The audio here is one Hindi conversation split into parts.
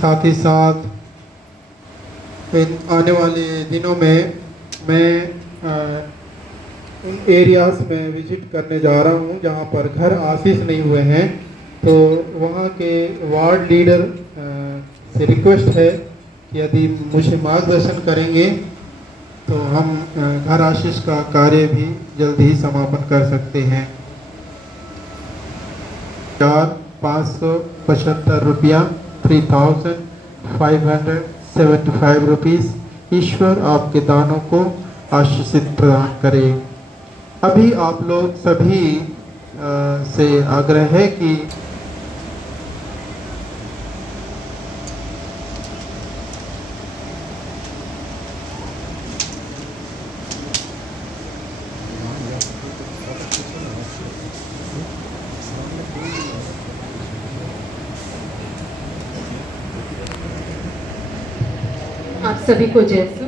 साथ ही साथ इन आने वाले दिनों में मैं उन एरियाज़ में विज़िट करने जा रहा हूँ जहाँ पर घर आशीष नहीं हुए हैं, तो वहाँ के वार्ड लीडर से रिक्वेस्ट है कि यदि मुझे मार्गदर्शन करेंगे तो हम घर आशीष का कार्य भी जल्द ही समापन कर सकते हैं। 4,575 रुपया 3,575 रुपीज़। ईश्वर आपके दानों को आशीषित प्रदान करे। अभी आप लोग सभी से आग्रह है कि आप सभी को जैसु।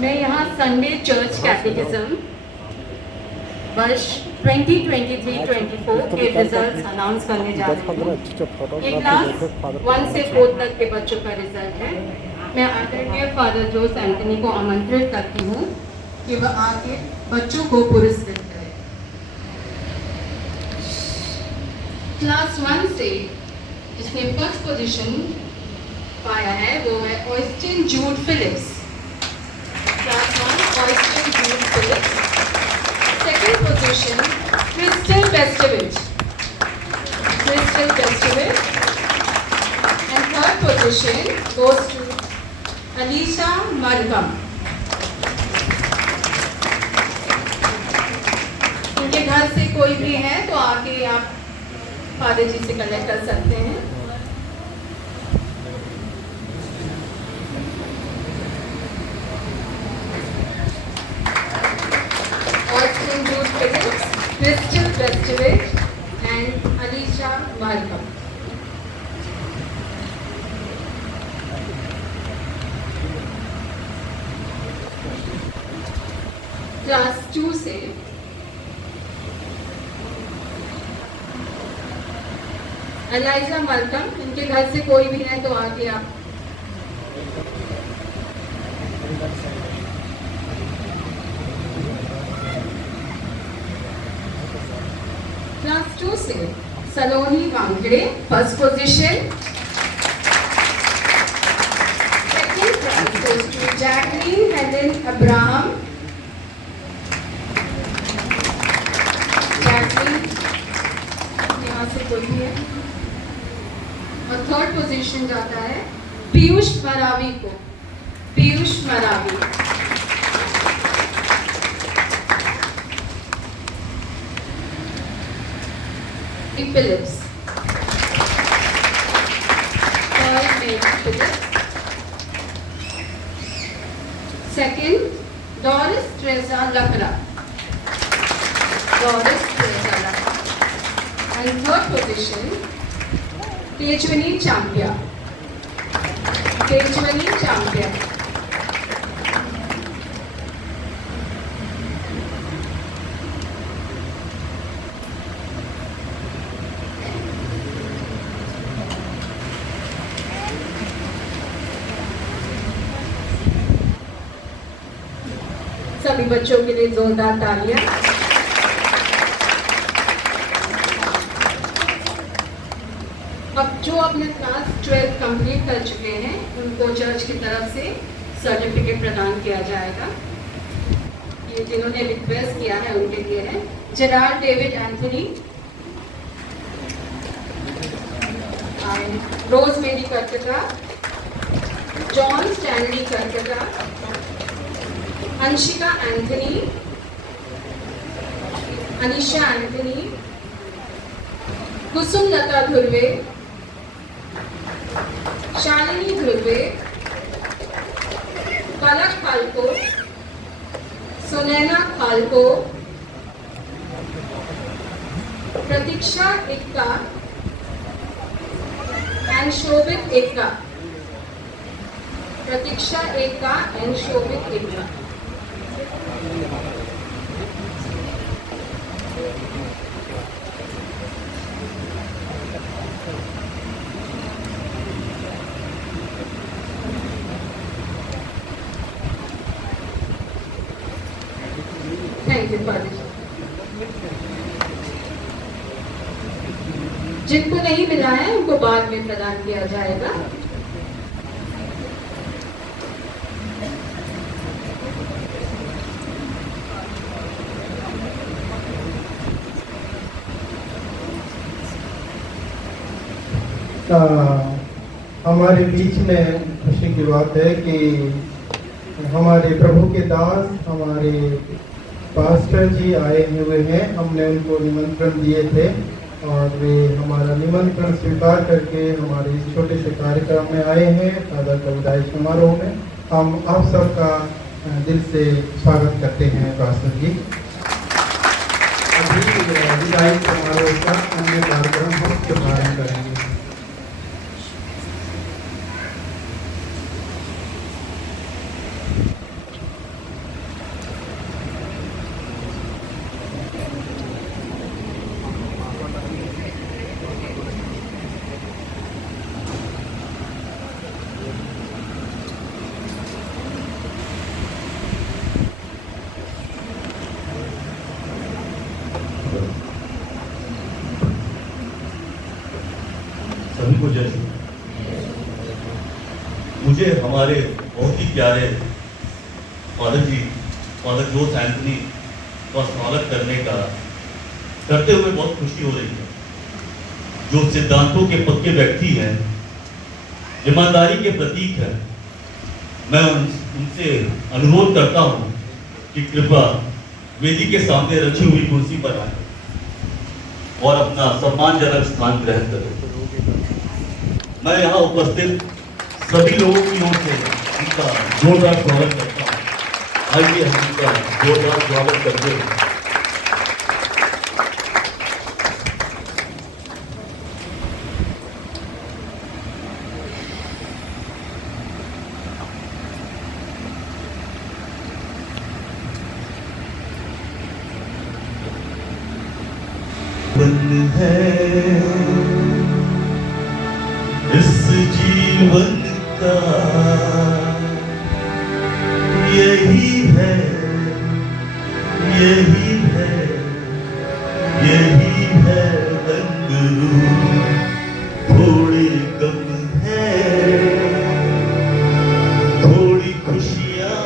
मैं यहाँ संडे चर्च कैटेकिज्म वर्ष 2023-24 के रिजल्ट्स अनाउंस करने जा रही हूँ। ये क्लास 1 से 4 तक के बच्चों का रिजल्ट है। मैं आदरणीय फादर जोस एंटनी को आमंत्रित करती हूँ कि वह आके बच्चों को पुरस्कृत करें। क्लास 1 से जिसने फर्स्ट पोजीशन पाया है वो है Austin Jude Phillips. Class 1 Austin Jude Phillips. Second position Crystal Bestwich and third position goes to Alisha Margam. इनके घर से कोई भी है तो आके आप फादर जी से कनेक्ट कर सकते हैं। Crystal Bestovic and Alisha Markham. Class 2 से एलाइजा मरकम। इनके घर से कोई भी है तो आके आप क्लास 2 से Saloni Wangde first position. Second prize goes to Jacqueline Helen Abraham. Jacqueline यहाँ से कोई भी है। और थर्ड पोजीशन जाता है पीयूष मरावी को। Piyush Maravi. Phillips. Second, Doris Teresa Lakra. And third position, Tejwani Champion. सभी बच्चों के लिए जोरदार तालियां। अब जो अपने क्लास 12 कंप्लीट कर चुके हैं उनको चर्च की तरफ से सर्टिफिकेट प्रदान किया जाएगा। ये जिन्होंने रिक्वेस्ट किया है उनके लिए है। Gerald David Anthony, Rosemary Kerketta, John Stanley Kerketta, Anshika Anthony, Anisha Anthony, Kusum Lata Dhurve, Shalini Dhurve, Palak Xalxo, Sunaina Xalxo, Pratiksha Ekka and Shobhit Ekka. Pratiksha Ekka and Shobhit Ekka. लेंगे फादर जी। जिनको नहीं मिला है उनको बाद में प्रदान किया जाएगा। हमारे बीच में खुशी की बात है कि हमारे प्रभु के दास हमारे पास्टर जी आए हुए हैं। हमने उनको निमंत्रण दिए थे और वे हमारा निमंत्रण स्वीकार करके हमारे इस छोटे से कार्यक्रम में आए हैं। फादर का विदाई समारोह में हम आप सबका दिल से स्वागत करते हैं पास्टर जी। अभी विदाई समारोह का अन्य कार्यक्रम हम प्रारंभ करेंगे। सभी को जय श्री। मुझे हमारे बहुत ही प्यारे फादर जी, फादर जोस एंथनी का स्वागत करते हुए बहुत खुशी हो रही है। जो सिद्धांतों के पक्के व्यक्ति हैं, ईमानदारी के प्रतीक हैं, मैं उनसे अनुरोध करता हूं कि कृपया वेदी के सामने रखी हुई कुर्सी पर आए और अपना सम्मानजनक स्थान ग्रहण करें। मैं यहाँ उपस्थित सभी लोगों की ओर से उनका जोरदार स्वागत करता हूँ। आइए हम उनका जोरदार स्वागत करते हैं। इस जीवन का यही है, यही है, यही है रंग रूप। थोड़े गम है, थोड़ी खुशियाँ,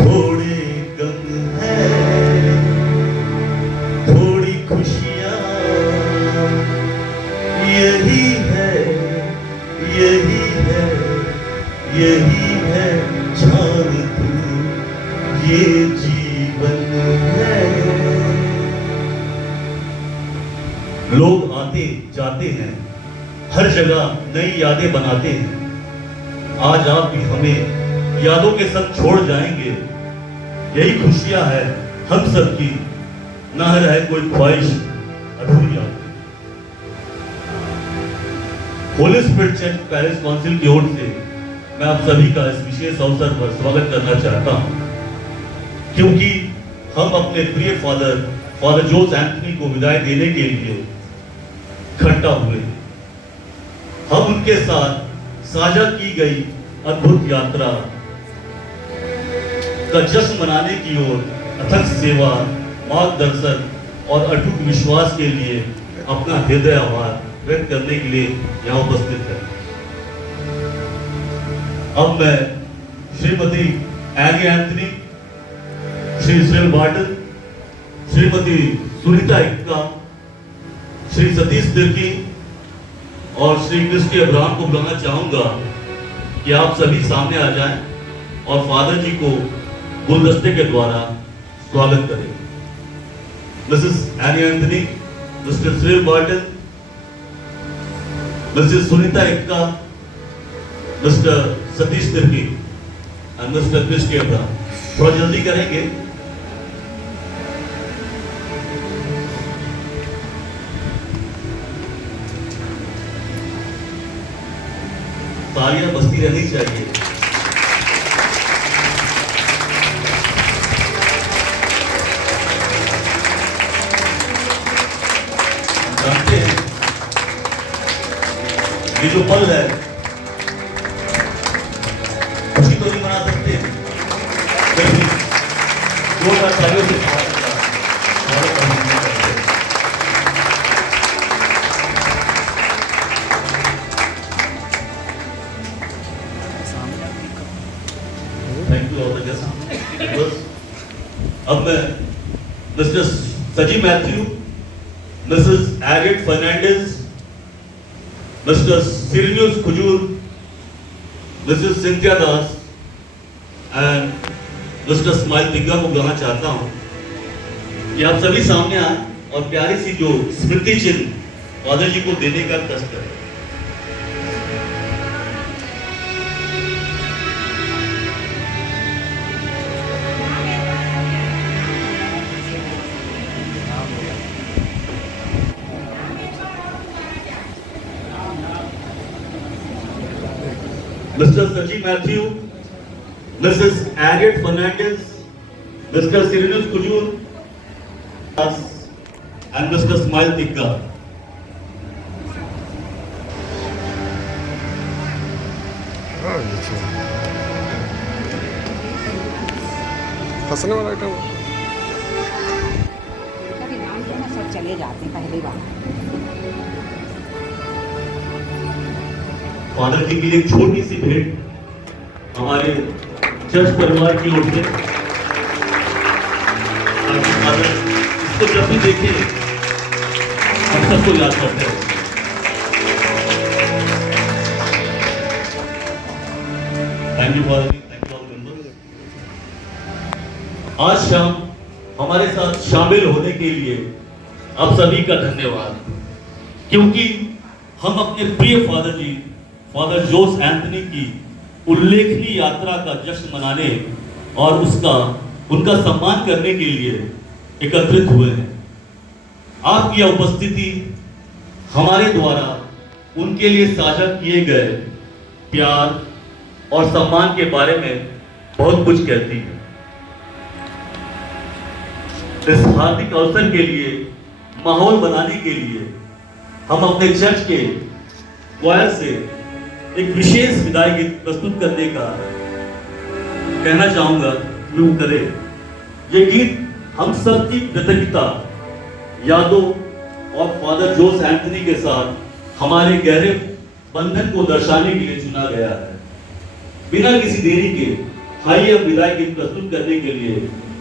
थोड़े गम है, थोड़ी खुशियाँ, यही है, यही है, यही है जान तू, ये जीवन है। लोग आते जाते हैं, हर जगह नई यादें बनाते हैं। आज आप भी हमें यादों के संग छोड़ जाएंगे। यही खुशियां है हम सबकी, ना रहे कोई ख्वाहिश अधूरी आपकी। Holi spirit church Paris council की ओर से मैं आप सभी का इस विशेष अवसर पर स्वागत करना चाहता हूं, क्योंकि हम अपने प्रिय फादर जोस एंथनी को विदाई देने के लिए इकट्ठा हुए। हम उनके साथ साझा की गई अद्भुत यात्रा का जश्न मनाने की ओर अथक सेवा, मार्गदर्शन और अटूट विश्वास के लिए अपना हृदय आभार व्यक्त करने के लिए यहाँ उपस्थित है। अब मैं श्रीमती एनी एंथनी, श्री इस्राएल बार्टन, श्रीमती सुनीता इक्का, श्री सतीश तिर्की और श्री क्रिस्टी अब्राहम को बुलाना चाहूंगा कि आप सभी सामने आ जाएं और फादर जी को गुलदस्ते के द्वारा स्वागत करें। मिसेस एनी एंथनी, मिस्टर इस्राएल बार्टन, मिसेस सुनीता इक्का, मिस्टर सतीश तिर्की और मिस्टर क्रिस्टी अब्राहम। थोड़ा जल्दी करेंगे। तालियां बजती रहनी चाहिए। जानते हैं ये जो पल है खुशी तो नहीं मना सकते, बार तालियों से स्वागत करते हैं। Thank you all the guest. अब मैं मिस्टर सजी मैथ्यू, मिसेस एरिट फर्नांडिस, मिस्टर सिरिन्यूस Khujur, Mrs Cynthia Das and Mr Smile Tigga को बुलाना चाहता हूं कि आप सभी सामने आए और प्यारी सी जो स्मृति चिन्ह फादर जी को देने का कष्ट करें। Mr. Saji Matthew, Mrs. Agate Fernandez, Mr. Cyrillus Kujur, and Mr. Smile Tikka. हंसने वाला आइटम कभी नाम तो ना सब चले जाते हैं पहली बार। फादर जी की एक छोटी सी भेंट हमारे चर्च परिवार की ओर से। ताकि फादर इसको जब भी देखें हम सबको याद करते हैं। Thank you father ji, thank you all members. आज शाम हमारे साथ शामिल होने के लिए आप सभी का धन्यवाद, क्योंकि हम अपने प्रिय फादर जी फादर जोस एंथनी की उल्लेखनीय यात्रा का जश्न मनाने और उनका सम्मान करने के लिए एकत्रित हुए हैं। आपकी उपस्थिति हमारे द्वारा उनके लिए साझा किए गए प्यार और सम्मान के बारे में बहुत कुछ कहती है। इस हार्दिक अवसर के लिए माहौल बनाने के लिए हम अपने चर्च के क्वायर से एक विशेष विदाई गीत प्रस्तुत करने का कहना चाहूंगा कि वो करे। ये गीत हम सबकी कृतज्ञता, यादों और फादर जोस एंथनी के साथ हमारे गहरे बंधन को दर्शाने के लिए चुना गया है। बिना किसी देरी के आइए अब विदाई गीत प्रस्तुत करने के लिए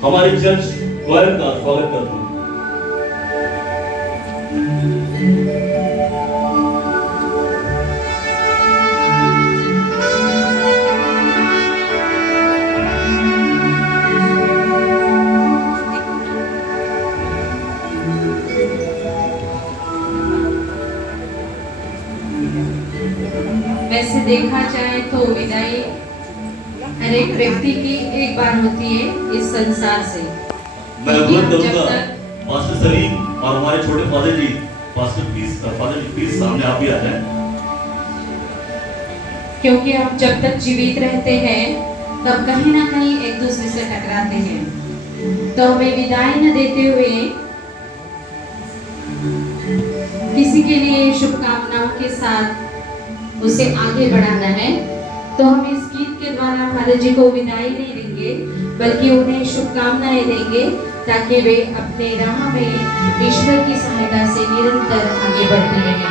हमारे चर्च क्वायर का स्वागत करते हैं। वैसे देखा जाए तो विदाई हर एक व्यक्ति की एक बार होती है इस संसार से। मैं अनुरोध करूंगा पास्टर सलीम और हमारे छोटे father ji, father ji please सामने आप भी आ जाएं। क्योंकि हम जब तक जीवित रहते हैं तब कहीं ना कहीं एक दूसरे से टकराते हैं, तो हमें विदाई न देते हुए किसी के लिए शुभकामनाओं के साथ उसे आगे बढ़ाना है। तो हम इस गीत के द्वारा फादर जी को विदाई नहीं देंगे, बल्कि उन्हें शुभकामनाएं देंगे ताकि वे अपने राह में ईश्वर की सहायता से निरंतर आगे बढ़ते रहें।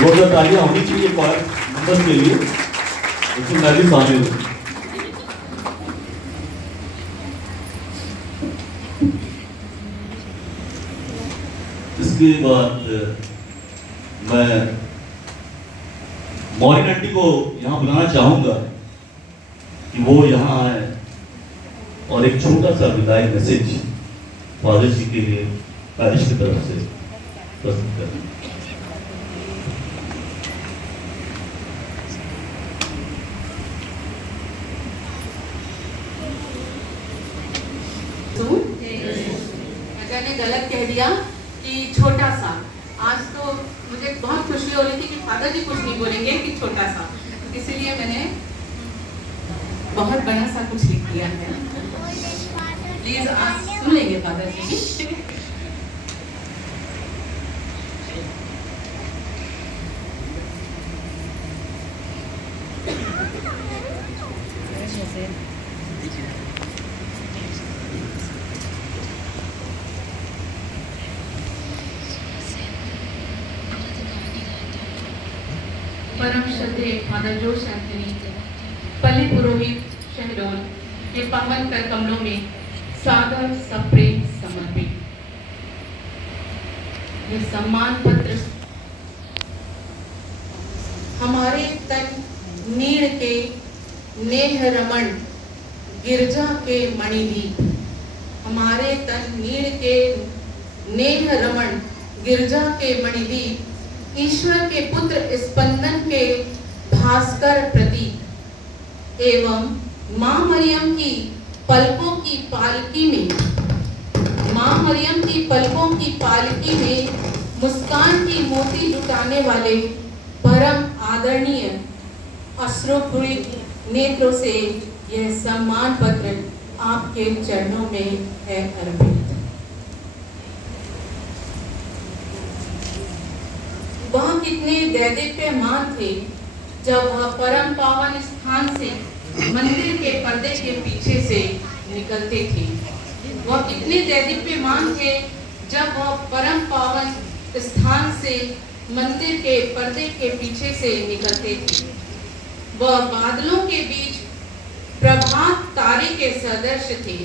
जोरदार तालियां होनी चाहिए क्वायर मेंबर्स के लिए, इसमें मैं भी शामिल हूँ। इसके बाद मैं मॉरिन आंटी को यहाँ बुलाना चाहूंगा कि वो यहाँ आए और एक छोटा सा विदाई मैसेज फादर जी के लिए पैरिश की तरफ से प्रस्तुत करें। अगर ने गलत कह दिया कि छोटा सा, आज तो मुझे बहुत खुशी हो रही थी कि फादर जी कुछ नहीं बोलेंगे कि छोटा सा, इसीलिए मैंने बहुत बड़ा सा कुछ लिख दिया है। प्लीज आज सुन लेंगे फादर जी। परम श्रद्धेय फादर जोश एंथनी, पल्ली पुरोहित शहडोल के पावन कर कमलों में सादर सप्रेम समर्पित ये सम्मान पत्र हमारे तन नीड़ के नेह रमण गिरजा के मणिदीप, हमारे तन नीड़ के नेह रमण गिरजा के मणिदीप, ईश्वर के पुत्र स्पंदन के भास्कर प्रतीक एवं माँ मरियम की पलकों की पालकी में, माँ मरियम की पलकों की पालकी में मुस्कान की मोती लुटाने वाले परम आदरणीय अश्रुपूरित नेत्रों से यह सम्मान पत्र आपके चरणों में है अर्पित। वह कितने दैदीप्यमान थे जब वह परम पावन स्थान से मंदिर के पर्दे के पीछे से निकलते थे। वह कितने दैदीप्यमान थे जब वह परम पावन स्थान से मंदिर के पर्दे के पीछे से निकलते थे। वह बादलों के बीच प्रभात तारे के सदृश थे,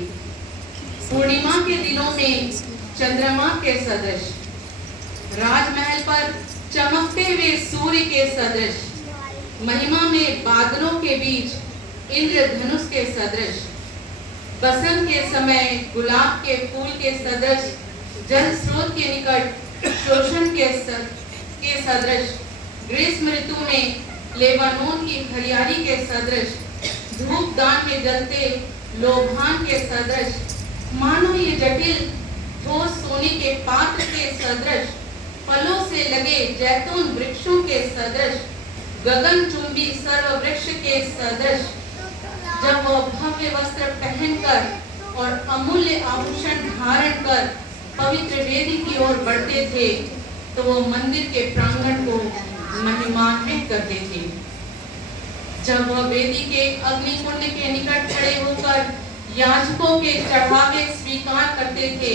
पूर्णिमा के दिनों में चंद्रमा के सदृश, राजमहल पर चमकते हुए सूर्य के सदृश, महिमा में बादलों के बीच इंद्रधनुष के सदृश, बसंत के समय गुलाब के फूल के सदृश, जल स्रोत के निकट शोषण के सदृश, ग्रीष्म ऋतु में लेबानोन की हरियाली के सदृश, धूपदान में जलते लोभान के सदृश, मानो ये जटिल ठोस सोने के पात्र के सदृश, फलों से लगे जैतून वृक्षों के सदृश, गगनचुंबी सर्व वृक्ष के सदृश, जब वह भव्य वस्त्र पहनकर और अमूल्य आभूषण धारण कर पवित्र वेदी की ओर बढ़ते थे, तो वो मंदिर के प्रांगण को महिमान्वित करते थे। जब वह वेदी के अग्निकुंड के निकट खड़े होकर याजकों के चढ़ावे स्वीकार करते थे,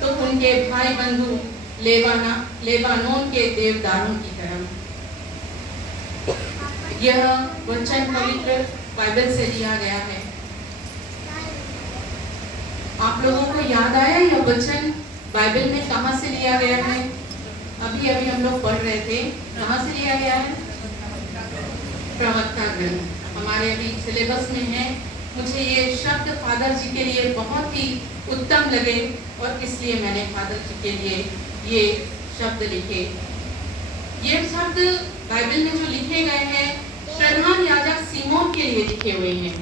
तो उनके भाई बंधु लेबानोन के देवदारों की तरह। यह वचन पवित्र बाइबल से लिया गया है। आप लोगों को याद आया यह वचन बाइबल में कहां से लिया गया है? अभी अभी हम लोग पढ़ रहे थे, कहां से लिया गया है? प्रवक्ता ग्रंथ हमारे अभी सिलेबस में है। मुझे ये शब्द फादर जी के लिए बहुत ही उत्तम लगे और इसलिए मैंने फादर जी के लिए ये शब्द लिखे। ये शब्द बाइबल में जो लिखे गए हैं प्रधान याजक सीमोन के लिए लिखे हुए हैं,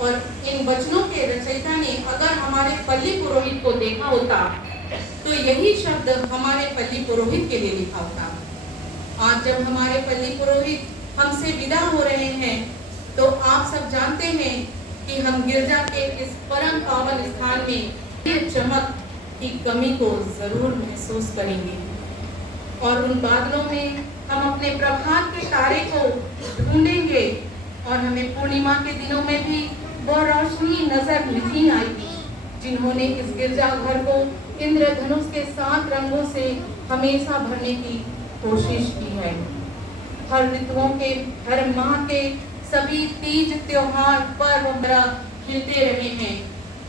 और इन वचनों के रचयिता ने अगर हमारे पल्ली पुरोहित को देखा होता तो यही शब्द हमारे पल्ली पुरोहित के लिए लिखा होता। आज जब हमारे पल्ली पुरोहित हमसे विदा हो रहे हैं, तो आप सब जानते हैं कि हम गिरजा के इस परम पावन स्थान में चमक की कमी को जरूर महसूस करेंगे, और उन बादलों में हम अपने प्रभात के तारे को ढूंढेंगे, और हमें पूर्णिमा के दिनों में भी वह रोशनी नजर नहीं आएगी जिन्होंने इस गिरजा घर को इंद्रधनुष के 7 रंगों से हमेशा भरने की कोशिश की है। हर ऋतुओं के, हर माह के सभी तीज त्योहार पर्व मेरा खिलते रहे हैं।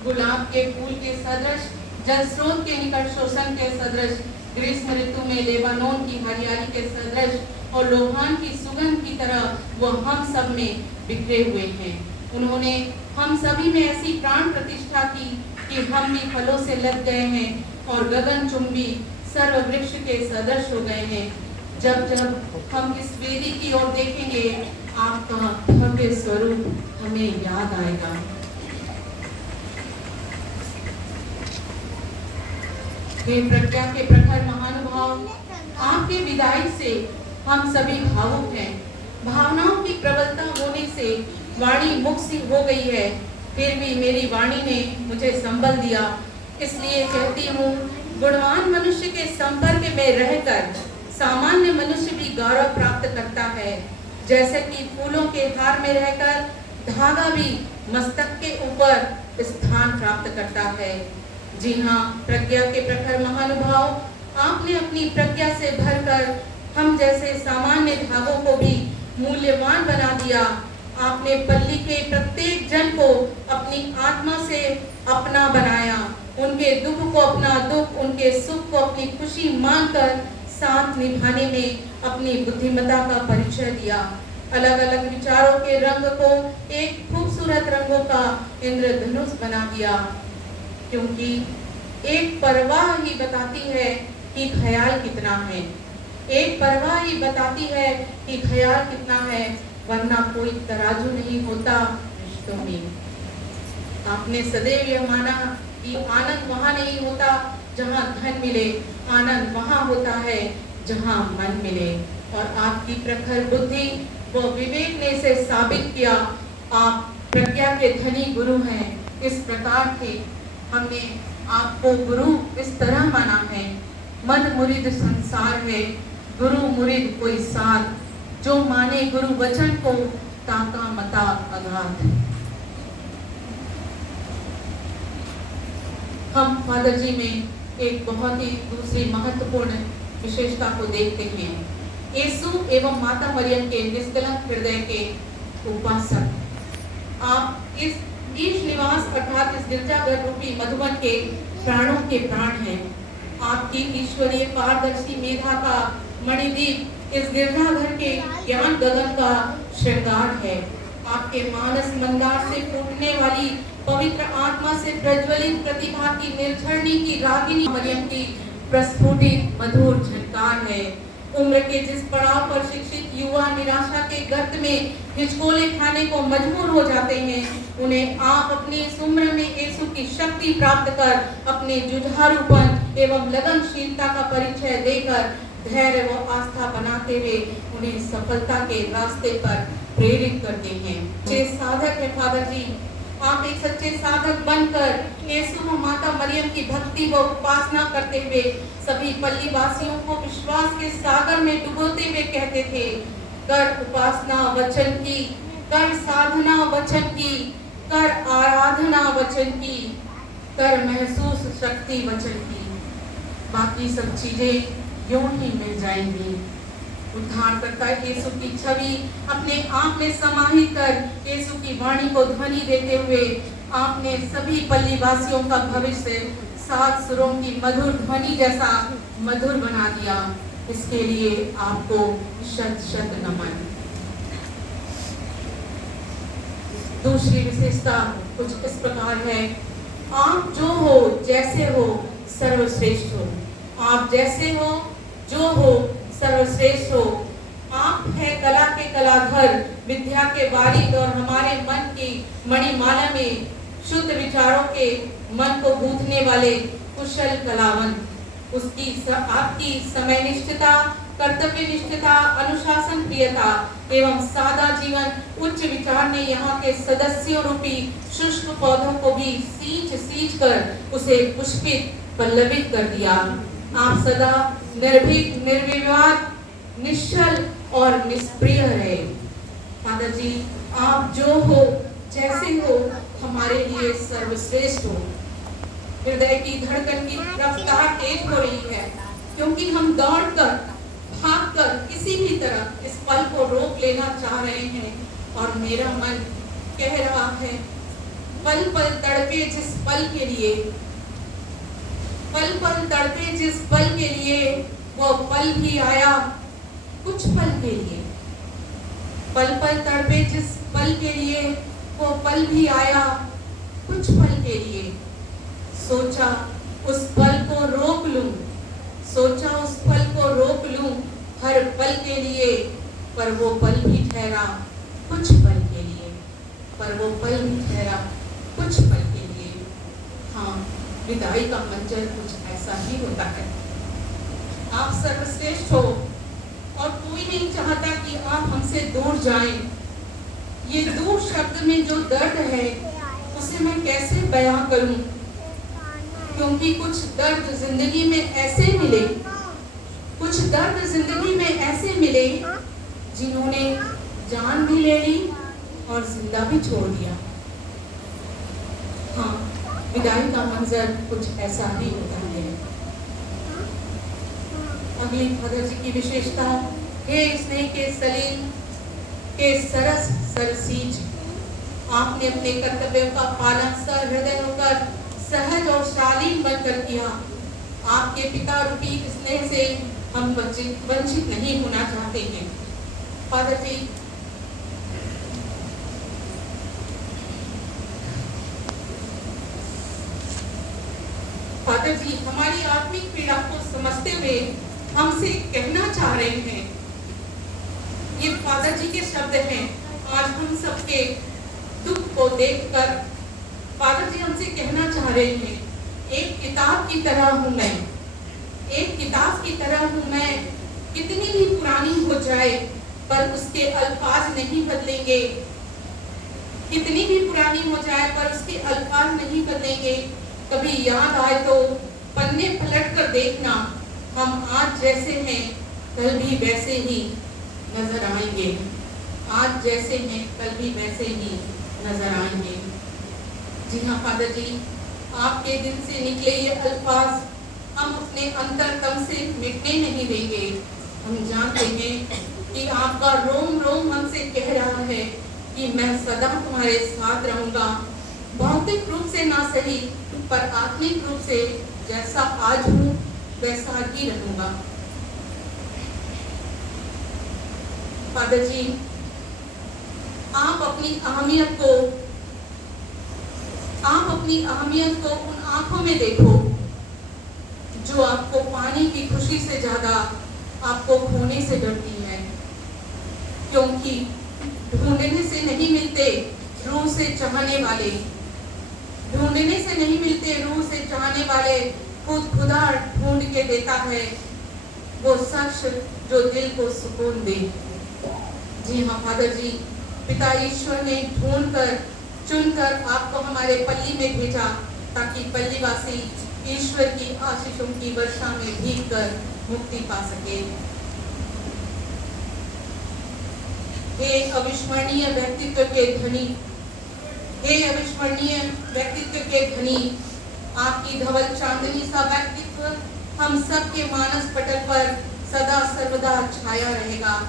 गुलाब के फूल के सदृश, जल स्रोत के निकट शोषण के सदृश, ग्रीष्म ऋतु में लेबानोन की हरियाली के सदृश और लोहान की सुगंध की तरह वह हम सब में बिखरे हुए हैं। उन्होंने हम सभी में ऐसी प्राण प्रतिष्ठा की कि हम भी फलों से लद गए हैं और गगनचुंबी सर्व वृक्ष के सदृश हो गए हैं। जब जब हम इस वेदी की ओर देखेंगे, आपका भव्य स्वरूप हमें याद आएगा। हे प्रज्ञा के प्रखर महानुभाव, आपके विदाई से हम सभी भावुक हैं। भावनाओं की प्रबलता होने से वाणी मुख सी हो गई है, फिर भी मेरी वाणी ने मुझे संबल दिया। इसलिए कहती हूँ, गुणवान मनुष्य के संपर्क में रहकर सामान्य मनुष्य भी गौरव प्राप्त करता है। जैसे कि फूलों के हार में रहकर धागा भी मस्तक के ऊपर स्थान प्राप्त करता है। जी हाँ, प्रज्ञा के प्रखर महानुभाव, आपने अपनी प्रज्ञा से भरकर हम जैसे सामान्य धागों को भी मूल्यवान बना दिया। आपने पल्ली के प्रत्येक जन को अपनी आत्मा से अपना बनाया, उनके दुख को अपना दुख, उनके सुख को अपनी खुशी मानकर साथ निभाने में अपनी बुद्धिमत्ता का परिचय दिया। अलग अलग विचारों के रंग को एक खूबसूरत रंगों का इंद्रधनुष बना दिया, क्योंकि एक परवाह ही बताती है कि ख्याल कितना है। एक परवाह ही बताती है कि ख्याल कितना है, वरना कोई तराजू नहीं होता रिश्तों में। आपने सदैव यह माना कि आनंद वहाँ नहीं होता जहाँ धन मिले, आनंद वहाँ होता है जहाँ मन मिले। और आपकी प्रखर बुद्धि व विवेक ने इसे साबित किया। आप प्रज्ञा के धनी गुरु हैं। इस प्रकार से हमने आपको गुरु इस तरह माना है। मन मुरिद संसार है, गुरु मुरिद कोई साथ, जो माने गुरु वचन को ताका मता अगाध। हम फादर जी में एक बहुत ही दूसरी महत्वपूर्ण विशेषता को देखते हैं। यीशु एवं माता मरियम के निष्कलंक हृदय के उपासक। आप इस ईश निवास अर्थात इस गिरजाघर रूपी मधुबन के प्राणों के प्राण हैं। आपकी ईश्वरीय पारदर्शी मेधा का मणिदीप इस गिरजाघर के ज्ञान गगन का श्रृंगार है। आपके मानस मंदार से फूटने वाली पवित्र आत्मा से प्रज्वलित प्रतिभा की निर्झरणी की रागिनी मरियम की प्रस्फुटित मधुर झनकार है। उम्र के जिस पड़ाव पर शिक्षित युवा निराशा के गर्त में हिचकोले खाने को मजबूर हो जाते हैं, उन्हें आप अपनी इस उम्र में यीशु की शक्ति प्राप्त कर अपने जुझारूपन एवं लगनशीलता का परिचय देकर धैर्य व आस्था बनाते हुए उन्हें सफलता के रास्ते पर प्रेरित करते हैं। सच्चे साधक है फादर जी। आप एक सच्चे साधक बनकर यीशु व माता मरियम की भक्ति व उपासना करते हुए सभी पल्ली वासियों को विश्वास के सागर में डुबोते हुए कहते थे, कर उपासना वचन की, कर साधना वचन की, कर आराधना वचन की, कर महसूस शक्ति वचन की। बाकी सब चीजें यूं ही मिल जाएंगी। उद्धारकर्ता यीशु की छवि अपने आप में समाहित कर यीशु की वाणी को ध्वनि देते हुए आपने सभी पल्ली वासियों का भविष्य सात सुरों की मधुर ध्वनि जैसा मधुर बना दिया। इसके लिए आपको शत शत नमन। दूसरी विशेषता कुछ इस प्रकार है, आप जो हो जैसे हो सर्वश्रेष्ठ हो। आप जैसे हो जो हो सर्वश्रेष्ठ हो। आप है कला के कलाधर, विद्या के बारीक और हमारे मन की मणिमाला में शुद्ध विचारों के मन को गूंथने वाले कुशल कलावंत। उसकी आपकी समय निष्ठता, कर्तव्य निष्ठता, अनुशासन प्रियता एवं सादा जीवन, उच्च विचार ने यहाँ के सदस्यों रूपी शुष्क पौधों को भी सींच कर उसे पुष्पित पल्लवित कर दिया। आप सदा निर्भीक, निर्विवाद, निश्चल और निष्प्रिय रहे। फादर जी, आप जो हो जैसे हो हमारे लिए सर्वश्रेष्ठ हो। हृदय की धड़कन की रफ्तार तेज हो रही है, क्योंकि हम दौड़कर भाग किसी भी तरह इस पल को रोक लेना चाह रहे हैं और मेरा मन कह रहा है, पल पल तड़पे जिस पल के लिए, पल पल तड़पे जिस पल के लिए, वो पल भी आया कुछ पल के लिए। पल पल तड़पे जिस पल के लिए, वो पल भी आया कुछ पल के लिए। सोचा उस पल को रोक लूं, सोचा उस पल को रोक लूं हर पल के लिए, पर वो पल भी ठहरा कुछ पल के लिए, पर वो पल भी ठहरा कुछ पल के लिए। हाँ, विदाई का मंजर कुछ ऐसा ही होता है। आप सर्वश्रेष्ठ हो और कोई नहीं चाहता कि आप हमसे दूर जाएं। ये दूर शब्द में जो दर्द है उसे मैं कैसे बयां करूं, क्योंकि कुछ दर्द जिंदगी में ऐसे मिले, कुछ दर्द जिंदगी में ऐसे मिले जिन्होंने जान भी ले ली और जिंदा भी छोड़ दिया। हाँ, विदाई का मंजर कुछ ऐसा ही होता है। अगली फादर जी की विशेषता, हे स्नेह के सलील के सरस सरसीज, आपने अपने कर्तव्यों का पालन सहृदय होकर सहज और शालीन बनकर किया। आपके पिता रूपी स्नेह से हम वंचित नहीं होना चाहते हैं। फादर जी, फादर जी हमारी आत्मिक पीड़ा को समझते हुए हमसे कहना चाह रहे हैं, ये फादर जी के शब्द हैं। आज हम सबके दुख को देखकर फादर जी हमसे कहना चाह रहे हैं, एक किताब की तरह हूं मैं, एक किताब की तरह हूं मैं, कितनी भी पुरानी हो जाए पर उसके अल्फाज नहीं बदलेंगे, कितनी भी पुरानी हो जाए पर उसके अल्फाज नहीं बदलेंगे। कभी याद आए तो पन्ने पलट कर देखना, हम आज जैसे हैं कल भी वैसे ही नजर आएंगे, आज जैसे हैं कल भी वैसे ही नजर आएंगे। जी हाँ फादर जी, आपके दिल से निकले ये अल्फाज हम अपने अंतरतम से मिटने नहीं देंगे। हम जानते हैं कि आपका रोम रोम हमसे कह रहा है कि मैं सदा तुम्हारे साथ रहूंगा, भौतिक रूप से ना सही पर आत्मिक रूप से जैसा आज हूँ वैसा ही रहूंगा। फादर जी, आप अपनी अहमियत को उन आंखों में देखो जो आपको पाने की खुशी से ज्यादा आपको खोने से डरती है, क्योंकि ढूंढने से नहीं मिलते रूह से चाहने वाले, ढूंढने से नहीं मिलते रूह से चाहने वाले, खुद खुदा ढूंढ के देता है वो शख्स जो दिल को सुकून दे। जी हाँ फादर जी, पिता ईश्वर ने ढूंढकर चुनकर आपको हमारे पल्ली में भेजा ताकि पल्लीवासी ईश्वर की आशीषों की वर्षा में भीग कर मुक्ति पा सके। हे अविस्मरणीय व्यक्तित्व के धनी, हे अविस्मरणीय व्यक्तित्व के धनी, आपकी धवल चांदनी सा व्यक्तित्व हम सब के मानस पटल पर सदा सर्वदा छाया रहेगा।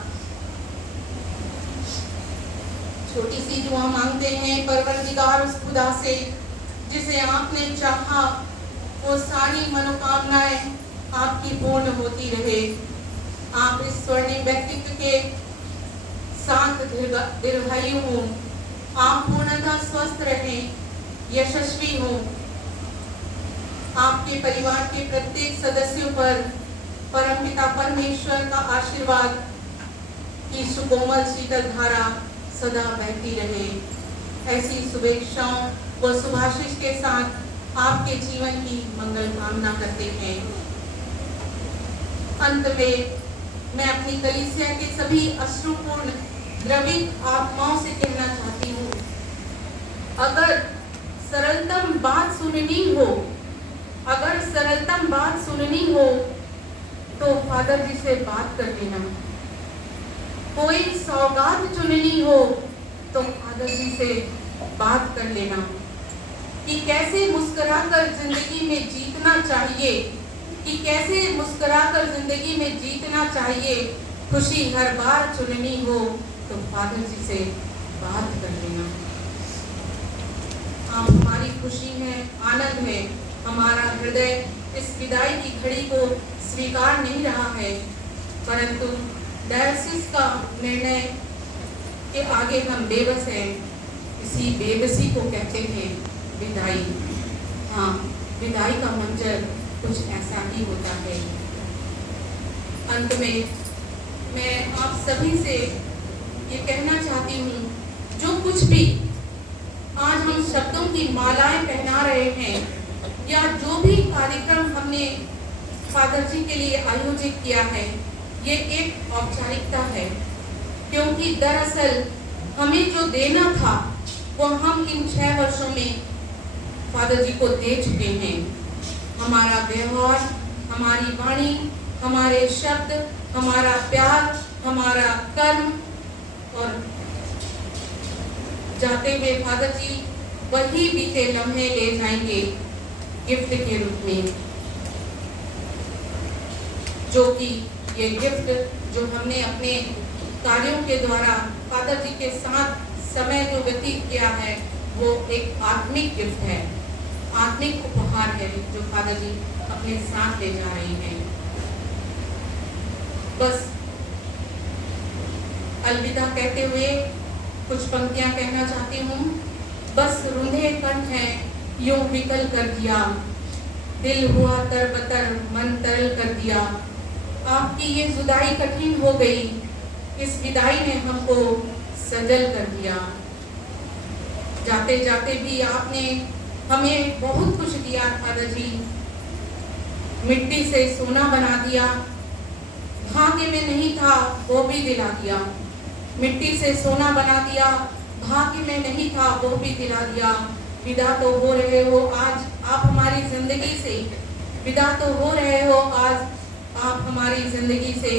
छोटी सी दुआ मांगते हैं परवरदिगार उस खुदा से जिसे आपने चाहा वो सारी मनोकामनाएं आपकी पूर्ण होती रहे। आप इस स्वर्णिम व्यक्तित्व के साथ दीर्घायु हो, आप पूर्णतः स्वस्थ रहें, यशस्वी हो। आपके परिवार के प्रत्येक सदस्यों पर परमपिता परमेश्वर का आशीर्वाद की सुकोमल शीतल धारा सदा बहती रहे। ऐसी शुभेच्छाओं व शुभाशीष के साथ आपके जीवन की मंगल कामना करते हैं। अंत में मैं अपनी कलीसिया के सभी अश्रुपूर्ण द्रवित आत्माओं से कहना चाहती हूँ, अगर सरलतम बात सुननी हो, अगर सरलतम बात सुननी हो तो फादर जी से बात कर लेना। कोई सौगात चुननी हो तो फादर जी से बात कर लेना कि कैसे मुस्कुराकर जिंदगी में जीतना चाहिए, कि कैसे मुस्कुराकर जिंदगी में जीतना चाहिए। खुशी हर बार चुननी हो तो फादर जी से बात कर लेना। आप हमारी खुशी है, आनंद है। हमारा हृदय इस विदाई की घड़ी को स्वीकार नहीं रहा है, परंतु डायसिस का निर्णय के आगे हम बेबस हैं। इसी बेबसी को कहते हैं विदाई। हाँ, विदाई का मंजर कुछ ऐसा ही होता है। अंत में मैं आप सभी से ये कहना चाहती हूँ, जो कुछ भी आज हम शब्दों की मालाएं पहना रहे हैं या जो भी कार्यक्रम हमने फादर जी के लिए आयोजित किया है, ये एक औपचारिकता है, क्योंकि दरअसल हमें जो देना था वो हम इन 6 वर्षों में फादर जी को दे चुके हैं। हमारा व्यवहार, हमारी वाणी, हमारे शब्द, हमारा प्यार, हमारा कर्म, और जाते हुए फादर जी वही बीते लम्हे ले जाएंगे गिफ्ट के रूप में, जो कि ये गिफ्ट जो हमने अपने कार्यों के द्वारा फादर जी के साथ समय जो व्यतीत किया है, वो एक आत्मिक गिफ्ट है, आत्मिक उपहार है जो फादर जी अपने साथ ले जा रहे हैं। बस अलविदा कहते हुए कुछ पंक्तियां कहना चाहती हूँ। बस रूंधे कंठ है यूं विकल कर दिया, दिल हुआ तरबतर मन तरल कर दिया। आपकी ये जुदाई कठिन हो गई, इस विदाई ने हमको सजल कर दिया। जाते जाते भी आपने हमें बहुत कुछ दिया फादर जी। मिट्टी से सोना बना दिया, भाग्य में नहीं था वो भी दिला दिया। मिट्टी से सोना बना दिया, भाग्य में नहीं था वो भी दिला दिया। विदा तो हो रहे हो आज आप हमारी जिंदगी से, विदा तो हो रहे हो आज आप हमारी जिंदगी से,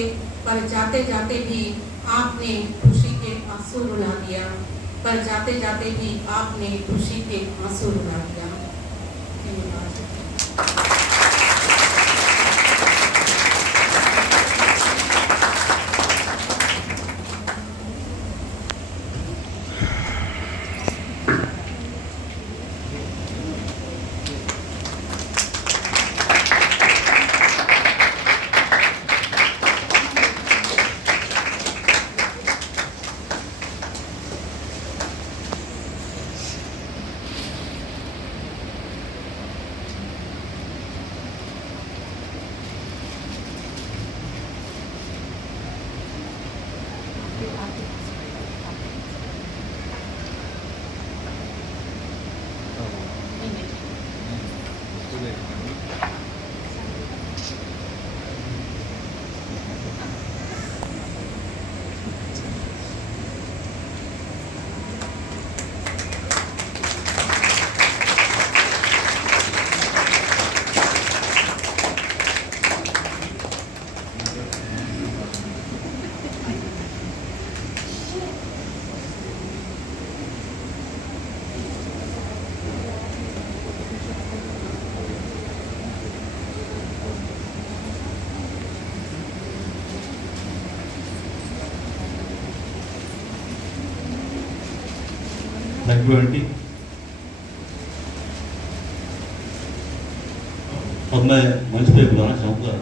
पर जाते जाते भी आपने खुशी के आंसू रुला दिया, पर जाते जाते भी आपने खुशी के आंसू रुला दिया। धन्यवाद। Thank you aunty. अब मैं मंच पे बुलाना चाहूँगा,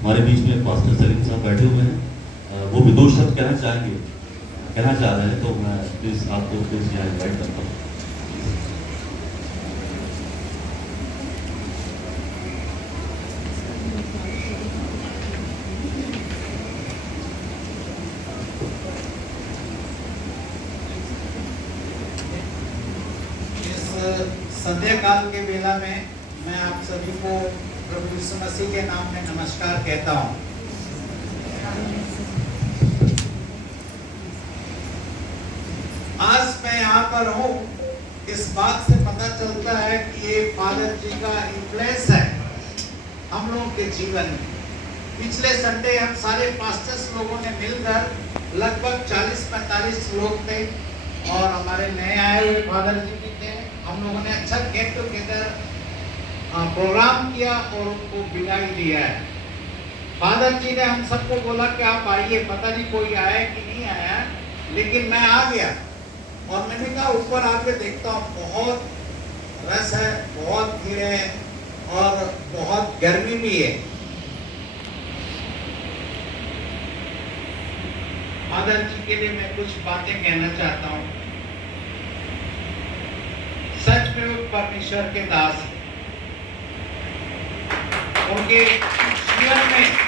हमारे बीच में पास्टर सलीम साहब बैठे हुए हैं, वो भी 2 शब्द कहना चाह रहे हैं, तो मैं प्लीज आपको प्लीज यहाँ इन्वाइट करता हूँ। संध्या काल के बेला में मैं आप सभी को प्रभु यीशु मसीह के नाम में नमस्कार कहता हूँ। आज मैं यहाँ पर हूँ, इस बात से पता चलता है कि ये फादर जी का इन्फ्लुएंस है हम लोगों के जीवन में। पिछले संडे हम सारे पास्टर्स लोगों ने मिलकर लगभग 40-45 लोग थे और हमारे नए आए हुए फादर जी भी थे। हम लोगों ने अच्छा गेट टुगेदर प्रोग्राम किया और उनको विदाई दिया है। फादर जी ने हम सबको बोला कि आप आइए, पता नहीं कोई आया कि नहीं आया, लेकिन मैं आ गया और मैंने कहा ऊपर आके देखता हूँ बहुत रस है, बहुत भीड़ है और बहुत गर्मी भी है। फादर जी के लिए मैं कुछ बातें कहना चाहता हूँ। सच में वो परमेश्वर के दास हैं। उनके जीवन में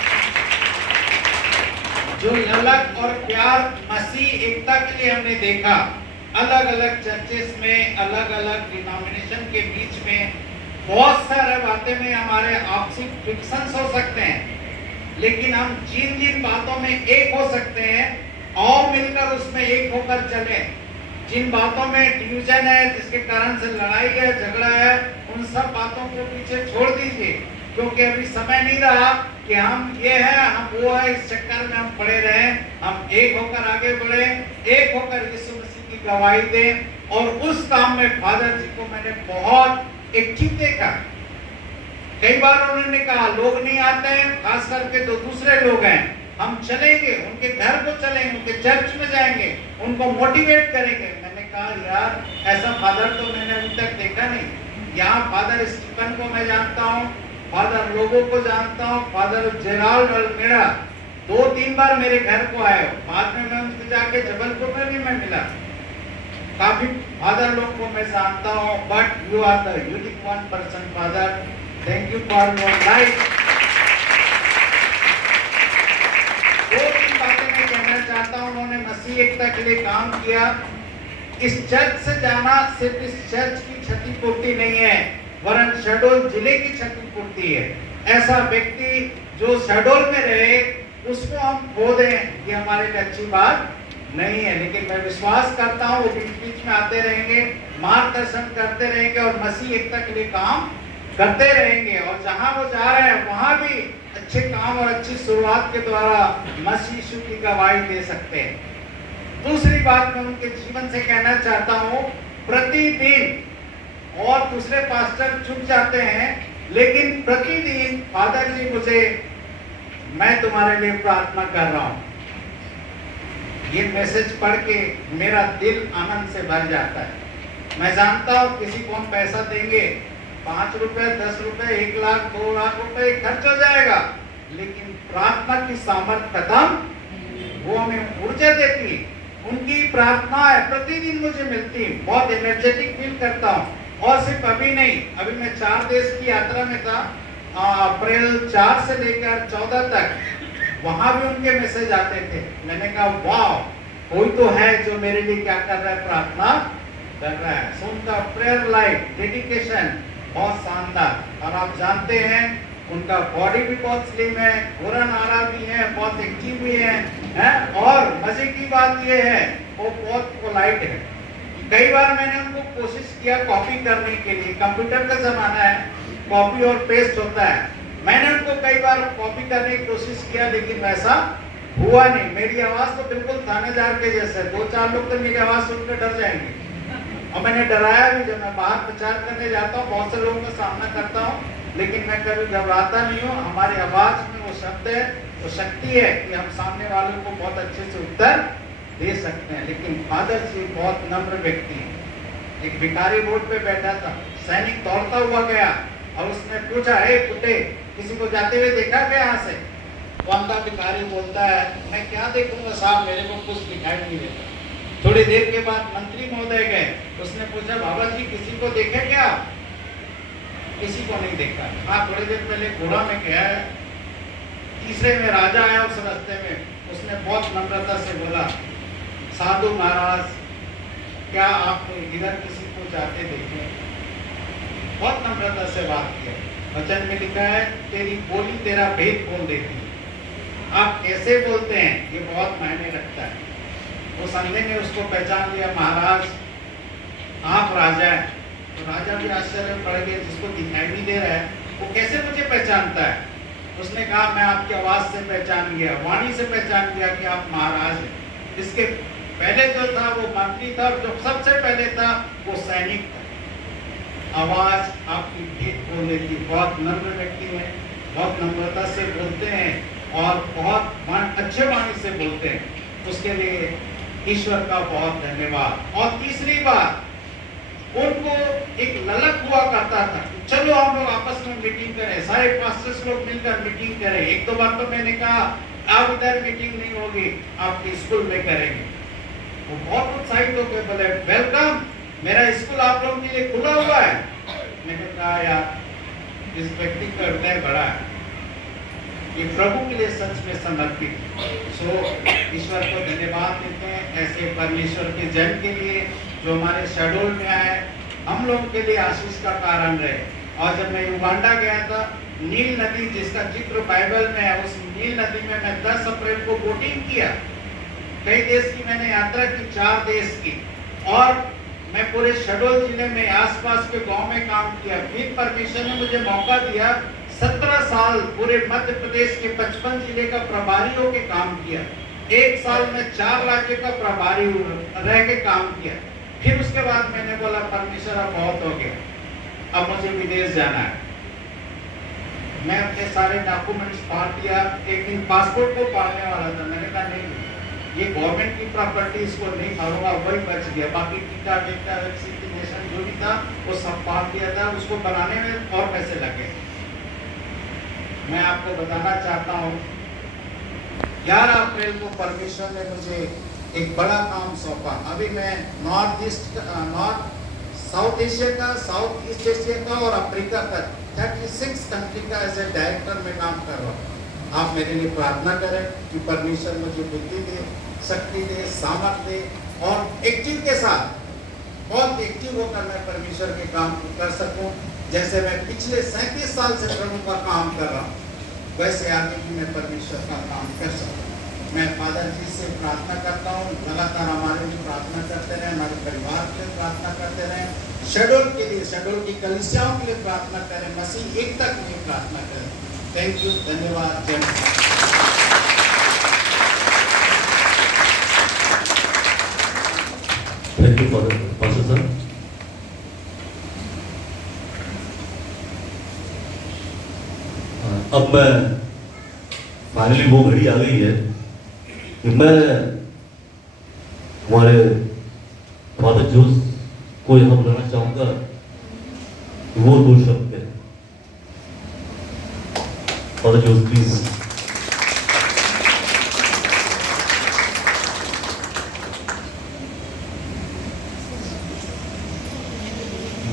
जो ललक और प्यार मसीह एकता के लिए हमने देखा, अलग अलग चर्चेस में, अलग अलग डिनोमिनेशन के बीच में बहुत सारे बातें में हमारे आपसी फ्रिक्शंस हो सकते हैं, लेकिन हम जिन जिन बातों में एक हो सकते हैं और मिलकर उसमें एक होकर चले। जिन बातों में डिवीजन है, जिसके कारण से लड़ाई है, झगड़ा है, उन सब बातों को पीछे छोड़ दीजिए, क्योंकि अभी समय नहीं रहा कि हम ये है हम वो है, इस चक्कर में हम पड़े रहें। हम एक होकर आगे बढ़े, एक होकर यीशु मसीह की गवाही दें। और उस काम में फादर जी को मैंने बहुत एक्टिव देखा। कई बार उन्होंने कहा लोग नहीं आते हैं, खास करके जो दूसरे लोग हैं, हम चलेंगे, उनके घर को चलेंगे, उनके चर्च में जाएंगे, उनको मोटिवेट करेंगे। मैंने कहा यार ऐसा फादर तो मैंने अभी तक देखा नहीं। यहाँ फादर स्टीफन को मैं जानता हूँ, फादर लोगों को जानता हूँ, फादर जेराल्ड अल्मेड़ा 2-3 बार मेरे घर को आए। बाद में मैं उनसे जाके जबलपुर में भी मैं मिला। काफी फादर लोग को मैं जानता हूँ, but you are the unique one person father. Thank you for your life. 2-3 बातें मैं कहना चाहता हूँ। उन्होंने मसीह एकता के लिए काम किया। इस चर्च से जाना सिर्फ इस चर्च की क्षतिपूर्ति नहीं है, वरन शहडोल जिले की क्षतिपूर्ति है। ऐसा व्यक्ति जो शहडोल में रहे उसको हम खो दें, ये हमारे लिए अच्छी बात नहीं है। लेकिन मैं विश्वास करता हूँ वो बीच बीच में आते रहेंगे, मार्गदर्शन करते रहेंगे और मसीह एकता के लिए काम करते रहेंगे। और जहाँ वो जा रहे हैं वहाँ भी अच्छे काम और अच्छी शुरुआत के द्वारा मसीह यीशु की गवाही दे सकते हैं। दूसरी बात मैं उनके जीवन से कहना चाहता हूँ, प्रतिदिन, और दूसरे पास्टर चुप जाते हैं, लेकिन प्रतिदिन फादर जी मुझे, मैं तुम्हारे लिए प्रार्थना कर रहा हूँ, ये मैसेज पढ़ के मेरा दिल आनंद से भर जाता है। मैं जानता हूँ किसी को हम पैसा देंगे, 5 रुपए, 10 रुपए, 1 लाख, 2 लाख रुपए खर्च हो जाएगा, लेकिन प्रार्थना की सामर्थ्य खत्म, वो हमें ऊर्जा देती है। उनकी प्रार्थना है प्रतिदिन मुझे मिलती है, बहुत एनर्जेटिक फील करता हूँ। और सिर्फ अभी नहीं, अभी मैं 4 देश की यात्रा में था, अप्रैल 4 से लेकर 14 तक, वहां भी उनके मैसेज आते थे। मैंने कहा वाह, कोई तो है जो मेरे लिए क्या कर रहा है, प्रार्थना कर रहा है। सो उनका प्रेयर लाइफ, डेडिकेशन बहुत शानदार। और आप जानते हैं उनका बॉडी भी बहुत स्लिम है, गोरा नारा भी है, बहुत एक्टिव भी है, और मजे की बात ये है वो बहुत पोलाइट है। कई बार मैंने उनको कोशिश किया कॉपी करने के लिए, कंप्यूटर का जमाना है, कॉपी और पेस्ट होता है। मैंने उनको कई बार कॉपी करने की कोशिश किया, लेकिन वैसा हुआ नहीं। मेरी आवाज तो बिल्कुल थानेदार के जैसे, 2-4 लोग तो मेरी आवाज सुनकर डर जाएंगे। और मैंने डराया भी, जब मैं बाहर प्रचार करने जाता हूँ बहुत से लोगों का सामना करता हूँ, लेकिन मैं कभी घबराता नहीं हूँ। हमारी आवाज में वो शब्द है, वो शक्ति है कि हम सामने वालों को बहुत अच्छे से उत्तर दे सकते हैं। लेकिन फादर जी बहुत नम्र व्यक्ति हैं। एक भिखारी रोड पे बैठा था, सैनिक दौड़ता हुआ गया और उसने पूछा, हे पुटे, किसी को जाते हुए देखा क्या यहाँ से? वो अंधा भिखारी बोलता है, मैं क्या देखूंगा साहब, मेरे को कुछ दिखाई नहीं देता। थोड़ी देर के बाद मंत्री महोदय गए, उसने पूछा, बाबा जी किसी को देखे क्या? किसी को नहीं देखा। हाँ, थोड़ी देर पहले घोड़ा में गया है, तीसरे में राजा आया उस रास्ते में, उसने बहुत नम्रता से बोला, साधु महाराज क्या आप इधर किसी को जाते देखे? बहुत नम्रता से बात किया। वचन में लिखा है, तेरी बोली तेरा भेद खोल देती है। आप कैसे बोलते हैं ये बहुत मायने रखता है। वो संधे ने उसको पहचान लिया, महाराज आप राजा है। तो राजा भी आश्चर्य में पड़ गए, जिसको दिखाई नहीं दे रहा है वो कैसे मुझे पहचानता है? उसने कहा, मैं आपकी आवाज से पहचान गया, वाणी से पहचान गया कि आप महाराज हैं। इसके पहले जो था वो मंत्री था, और जो सबसे पहले था वो सैनिक था। आवाज आपकी भेद खोल देती। बहुत नम्र व्यक्ति है, बहुत नम्रता से बोलते हैं, और बहुत अच्छे वाणी से बोलते हैं, उसके लिए ईश्वर का बहुत धन्यवाद। और तीसरी बात, उनको एक ललक हुआ करता था, चलो हम लोग आपस में मीटिंग करें, सारे पास्टर्स लोग मिलकर मीटिंग करें। एक दो बार तो मैंने कहा आप इधर मीटिंग नहीं होगी, आपके स्कूल में करेंगे। वो बहुत उत्साहित हो गए, बोले वेलकम, मेरा स्कूल आप लोगों के लिए खुला हुआ है। मैंने कहा यार इस व्यक्ति का हृदय बड़ा है, ये प्रभु के लिए सच में समर्पित। सो ईश्वर को धन्यवाद देते हैं ऐसे परमेश्वर के जन के लिए जो हमारे शेड्यूल में आए, हम लोगों के लिए आशीष का कारण रहे। और जब मैं युगांडा गया था, नील नदी जिसका जिक्र बाइबल में है, उस नील नदी में मैं 10 अप्रैल को बोटिंग किया। कई देश की मैंने यात्रा की, 4 देश की, और मैं पूरे शहडोल जिले में आसपास के गांव में काम किया। फिर परमेश्वर ने मुझे मौका दिया, 17 साल पूरे मध्य प्रदेश के 55 जिले का प्रभारी होकर काम किया। 1 साल में 4 राज्य का प्रभारी रह के काम किया। फिर उसके बाद मैंने बोला परमेश्वर अब बहुत हो गया, अब मुझे विदेश जाना है। मैं अपने सारे डॉक्यूमेंट्स फाड़ दिया। एक दिन पासपोर्ट को फाड़ने वाला था, मैंने कहा नहीं, ये गवर्नमेंट की प्रॉपर्टी, इसको नहीं फाड़ूंगा, वही बच गया। बाकी टीका टीका वैक्सीनेशन जो भी था वो सब फाड़ दिया था, उसको बनाने में और पैसे लगे। मैं आपको बताना चाहता हूँ 11 अप्रैल को परमेश्वर ने मुझे एक बड़ा काम सौंपा। अभी मैं नॉर्थ साउथ एशिया का, साउथ ईस्ट एशिया का और अफ्रीका का 36 कंट्री का एज ए डायरेक्टर में काम कर रहा हूँ। आप मेरे लिए प्रार्थना करें कि परमेश्वर मुझे बुद्धि दे, शक्ति दे, सामर्थ्य दे, और एक्टिव के साथ बहुत एक्टिव होकर मैं परमेश्वर के काम को कर सकूं। जैसे मैं पिछले 37 साल से प्रभु का काम कर रहा हूँ, वैसे आगे भी मैं परमेश्वर का काम कर सकूं। मैं फादर जी से प्रार्थना करता हूँ, लगातार हमारे लिए प्रार्थना करते रहें, हमारे परिवार के लिए प्रार्थना करते रहें, शेड्यूल के लिए, शेड्यूल की कलीसियाओं के लिए प्रार्थना करें, मसीह एक तक में प्रार्थना करें। थैंक यू, धन्यवाद, जय थैंक यू पास्टर साहब। अब मैं फाइनली वो घड़ी आ गई है कि मैं हमारे फादर जोस को यहाँ बुलाना चाहूँगा, वो 2 शब्द है। Father Jose please.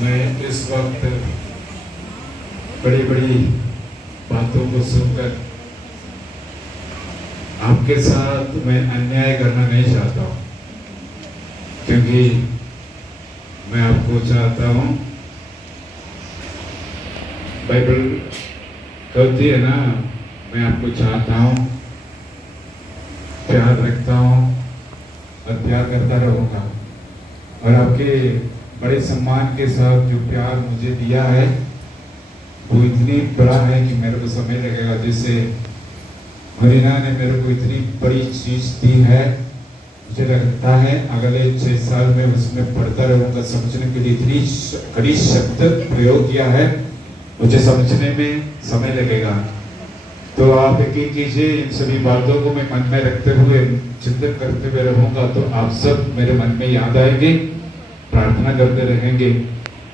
मैं इस वक्त बड़ी बड़ी बातों को सुनकर आपके साथ मैं अन्याय करना नहीं चाहता हूँ, क्योंकि मैं आपको चाहता हूँ, बाइबल कहती है ना, मैं आपको चाहता हूँ, प्यार रखता हूँ और प्यार करता रहूँगा। और आपके बड़े सम्मान के साथ जो प्यार मुझे दिया है वो इतनी बड़ा है कि मेरे को समय लगेगा। जैसे मरीना ने मेरे को इतनी बड़ी चीज दी है, मुझे लगता है अगले 6 साल में उसमें पढ़ता रहूंगा। समझने के लिए इतनी कड़ी शब्द प्रयोग किया है, मुझे समझने में समय लगेगा। तो आप यकीन कीजिए, इन सभी बातों को मैं मन में रखते हुए चिंतन करते हुए रहूंगा, तो आप सब मेरे मन में याद आएंगे, प्रार्थना करते रहेंगे।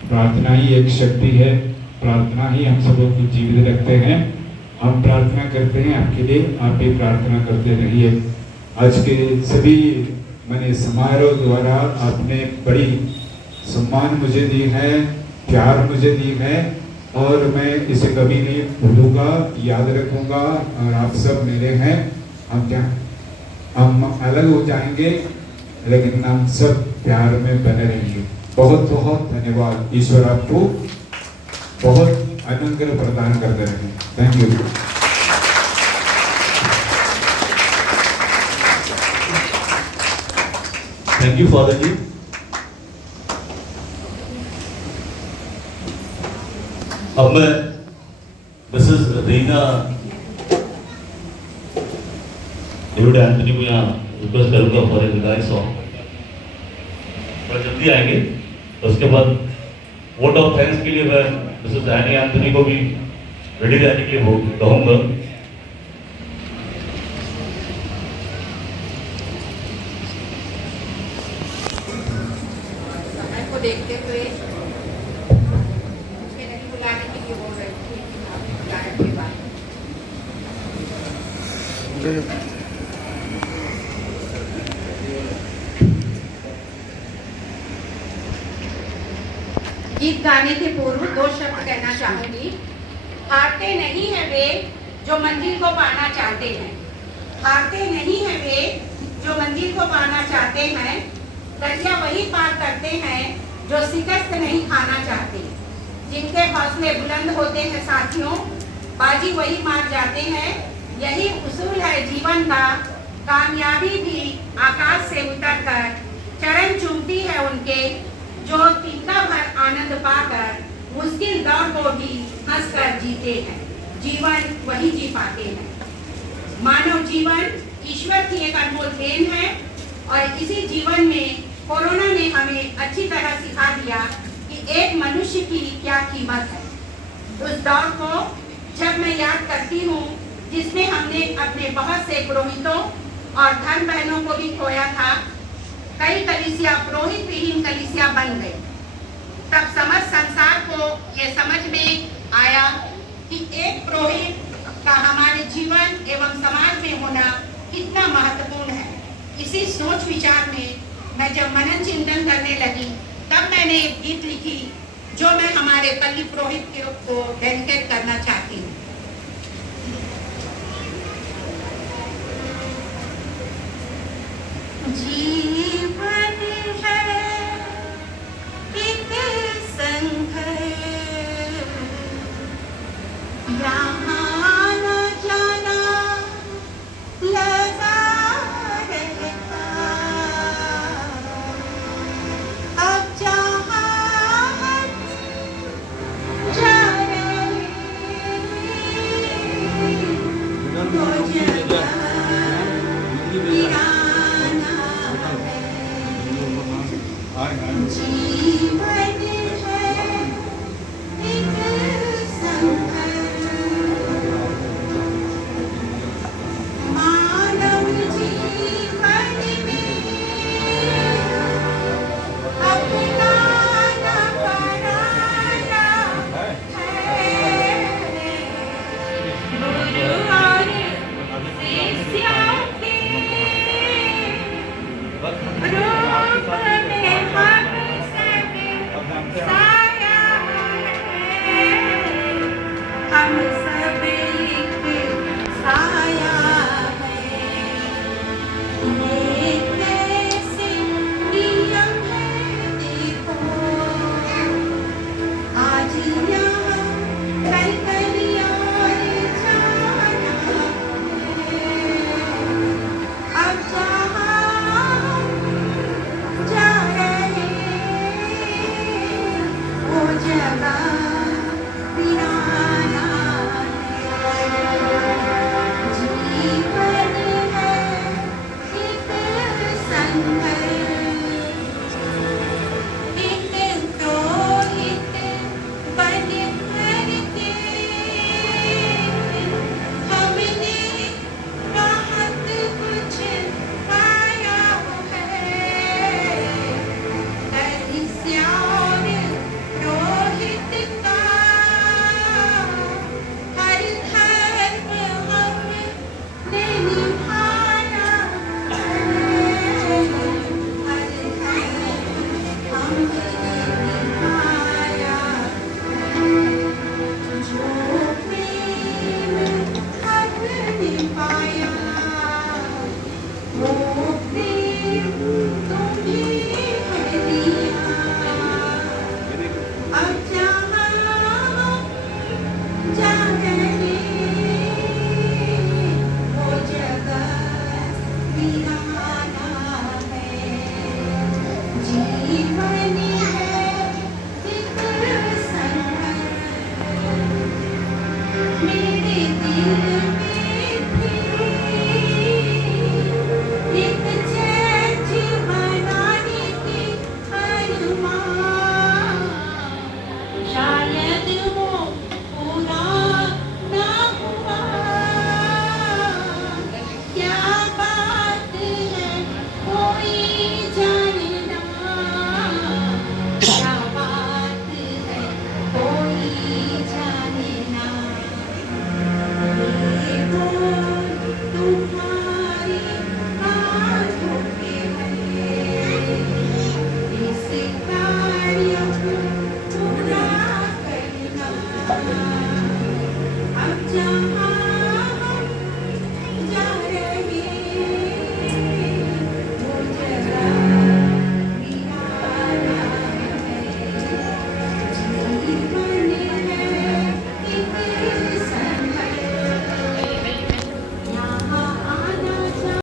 प्रार्थना ही एक शक्ति है, प्रार्थना ही हम सबों को जीवित रखते हैं। हम प्रार्थना करते हैं आपके लिए, आप भी प्रार्थना करते रहिए। आज के सभी मैंने समारोह द्वारा आपने बड़ी सम्मान मुझे दी है, प्यार मुझे दी है, और मैं इसे कभी नहीं भूलूंगा, याद रखूंगा। और आप सब मेरे हैं, हम अलग हो जाएंगे लेकिन हम सब प्यार में बने रहेंगे। बहुत बहुत धन्यवाद। ईश्वर आपको बहुत अनुग्रह प्रदान करते रहे। Thank you. Thank you father ji. अब मैं मिसेस रीना डेविड एंथनी को यहाँ रिक्वेस्ट करूंगा फॉर ए विदाई सॉन्ग। थोड़ा जल्दी आएंगे, तो उसके बाद वोट ऑफ थैंक्स के लिए मैं मिसेस एनी एंथनी को भी रेडी रहने के लिए कहूँगा। देखते हुए मुझे नहीं बुलाने के लिए बोल रही थी, लेकिन आपने बुलाया के बाद गीत गाने के पूर्व 2 शब्द कहना चाहूंगी। हारते नहीं है वे जो मंजिल को पाना चाहते हैं, हारते नहीं है वे जो मंजिल को पाना चाहते हैं। दरिया वही पार करते हैं जो शिकस्त नहीं खाना चाहते। जिनके हौसले बुलंद होते हैं साथियों, बाजी वही मार जाते हैं। यही उसूल है जीवन का, कामयाबी भी आकाश से उतरकर चरण चूमती है उनके, जो तिनका भर आनंद पाकर मुश्किल दौर को भी हंसकर जीते हैं। जीवन वही जी पाते हैं। मानव जीवन ईश्वर की एक अनमोल देन है और इसी जीवन में कोरोना ने हमें अच्छी तरह सिखा दिया कि एक मनुष्य की क्या कीमत है। उस दौर को जब मैं याद करती हूँ जिसमें हमने अपने बहुत से पुरोहितों और धर्म बहनों को भी खोया था, कई कलीसिया पुरोहित विहीन कलीसिया बन गई, तब समस्त संसार को ये समझ में आया कि एक पुरोहित का हमारे जीवन एवं समाज में होना कितना महत्वपूर्ण है। इसी सोच विचार में मैं जब मनन चिंतन करने लगी, तब मैंने एक गीत लिखी जो मैं हमारे पल्ली पुरोहित को डेडिकेट करना चाहती हूँ। जीवन है एक संघर्ष, यहाँ न जाना लगा रहता। अब जहाँ जा रहे हो